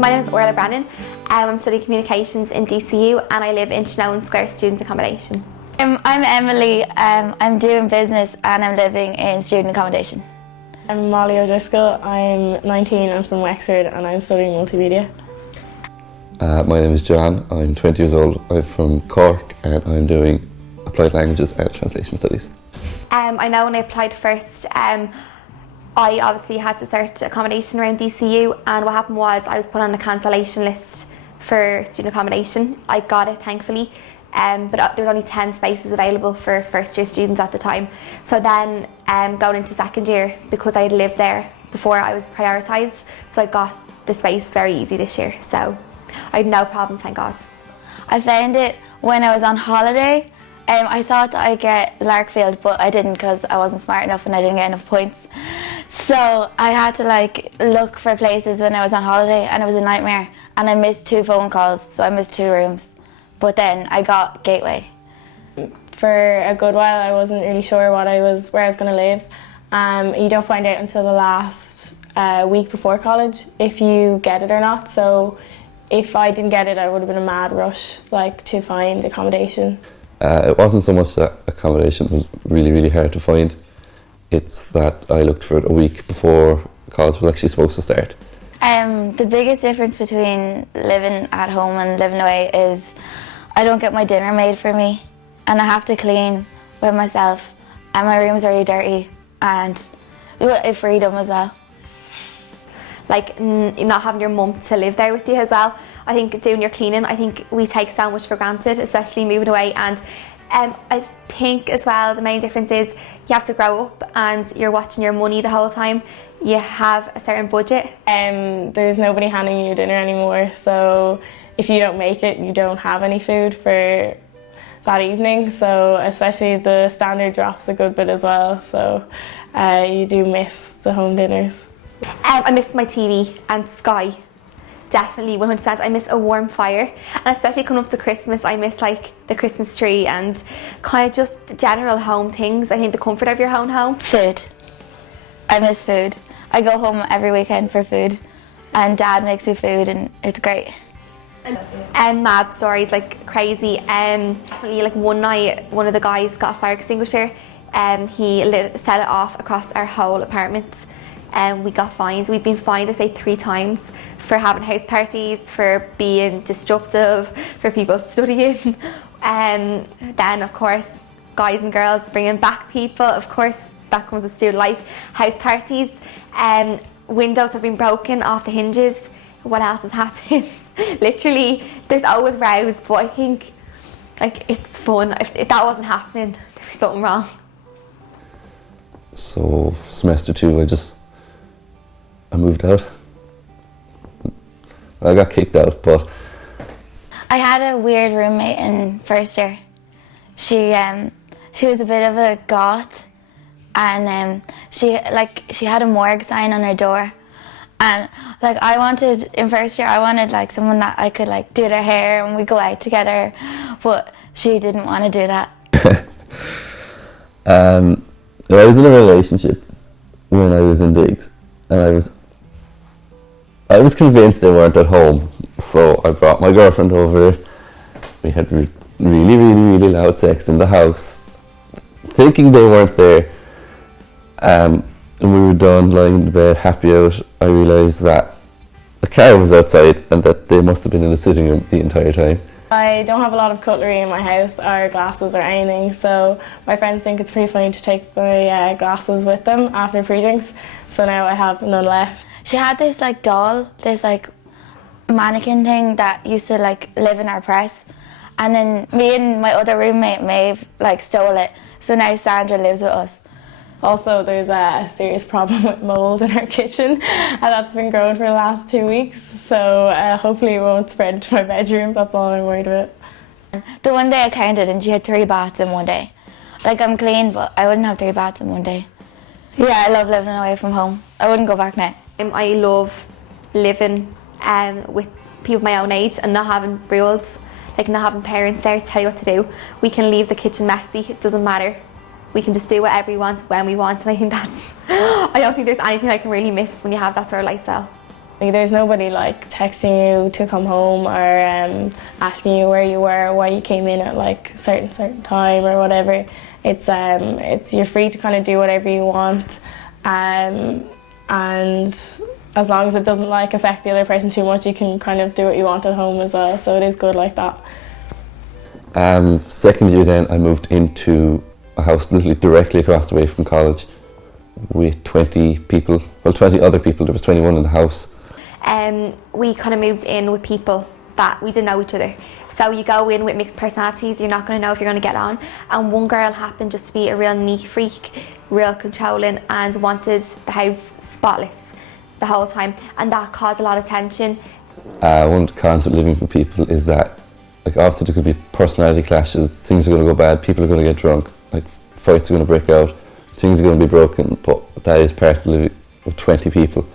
My name is Brennan. I'm studying communications in DCU and I live in Canavan Square student accommodation. I'm Emily. I'm doing business and I'm living in student accommodation. I'm Molly O'Driscoll. I'm 19, I'm from Wexford and I'm studying multimedia. My name is John. I'm 20 years old. I'm from Cork and I'm doing applied languages and translation studies. I know when I applied first, I obviously had to search accommodation around DCU, and what happened was I was put on a cancellation list for student accommodation. I got it thankfully, but there was only 10 spaces available for first year students at the time. So then going into second year, because I had lived there before, I was prioritised, so I got the space very easy this year. So I had no problems, thank God. I found it when I was on holiday. I thought that I'd get Larkfield, but I didn't because I wasn't smart enough and I didn't get enough points. So I had to look for places when I was on holiday, and it was a nightmare. And I missed 2 phone calls, so I missed 2 rooms. But then I got Gateway. For a good while I wasn't really sure where I was going to live. You don't find out until the last week before college if you get it or not. So if I didn't get it, I would have been a mad rush to find accommodation. It wasn't so much that accommodation was really hard to find. It's that I looked for it a week before college was actually supposed to start. The biggest difference between living at home and living away is I don't get my dinner made for me and I have to clean by myself, and my room's already dirty, and freedom as well. Not having your mum to live there with you as well. I think doing your cleaning, I think we take so much for granted, especially moving away. And I think as well the main difference is you have to grow up and you're watching your money the whole time. You have a certain budget. There's nobody handing you dinner anymore, so if you don't make it, you don't have any food for that evening. So especially the standard drops a good bit as well, so you do miss the home dinners. I miss my TV and Sky. Definitely, 100%. I miss a warm fire, and especially coming up to Christmas, I miss the Christmas tree and kind of just general home things. I think the comfort of your own home. Food. I miss food. I go home every weekend for food, and Dad makes me food, and it's great. Mad stories, crazy. Definitely, one night, one of the guys got a fire extinguisher, he set it off across our whole apartment, and we got fined. We've been fined, I say, 3 times. For having house parties, for being disruptive, for people studying. Then of course, guys and girls bringing back people, of course that comes with student life. House parties, windows have been broken off the hinges. What else has happened? Literally, there's always rows, but I think it's fun. If that wasn't happening, there was something wrong. So semester 2 I moved out. I got kicked out, but I had a weird roommate in first year. She was a bit of a goth, and she had a morgue sign on her door, and I wanted in first year someone that I could do their hair and we go out together, but she didn't want to do that. I was in a relationship when I was in Diggs, and I was convinced they weren't at home, so I brought my girlfriend over. We had really loud sex in the house, thinking they weren't there. And when we were done lying in the bed, happy out, I realised that the car was outside and that they must have been in the sitting room the entire time. I don't have a lot of cutlery in my house, or glasses or anything, so my friends think it's pretty funny to take my glasses with them after pre-drinks, so now I have none left. She had this doll, this mannequin thing that used to live in our press, and then me and my other roommate Maeve stole it, so now Sandra lives with us. Also, there's a serious problem with mould in our kitchen, and that's been growing for the last 2 weeks, so hopefully it won't spread into my bedroom. That's all I'm worried about. The one day I counted and she had 3 baths in one day. I'm clean, but I wouldn't have 3 baths in one day. Yeah, I love living away from home. I wouldn't go back now. I love living with people my own age and not having rules, not having parents there to tell you what to do. We can leave the kitchen messy, it doesn't matter. We can just do whatever we want, when we want, and I think I don't think there's anything I can really miss when you have that sort of lifestyle. Like, there's nobody like texting you to come home or asking you where you were, why you came in at like certain time or whatever. It's you're free to kind of do whatever you want, and as long as it doesn't like affect the other person too much, you can kind of do what you want at home as well. So it is good like that. Second year then I moved into a house literally directly across the way from college with 20 people, well 20 other people, there was 21 in the house. We kind of moved in with people that we didn't know each other. So you go in with mixed personalities, you're not going to know if you're going to get on. And one girl happened just to be a real neat freak, real controlling, and wanted the house spotless the whole time, and that caused a lot of tension. One of the cons of living with people is that like often there's going to be personality clashes, things are going to go bad, people are going to get drunk, like fights are going to break out, things are going to be broken, but that is part of living with 20 people.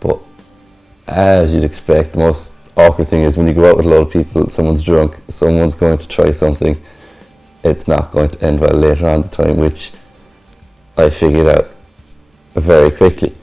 But as you'd expect, the most awkward thing is when you go out with a lot of people, someone's drunk, someone's going to try something, it's not going to end well later on the time, which I figured out very quickly.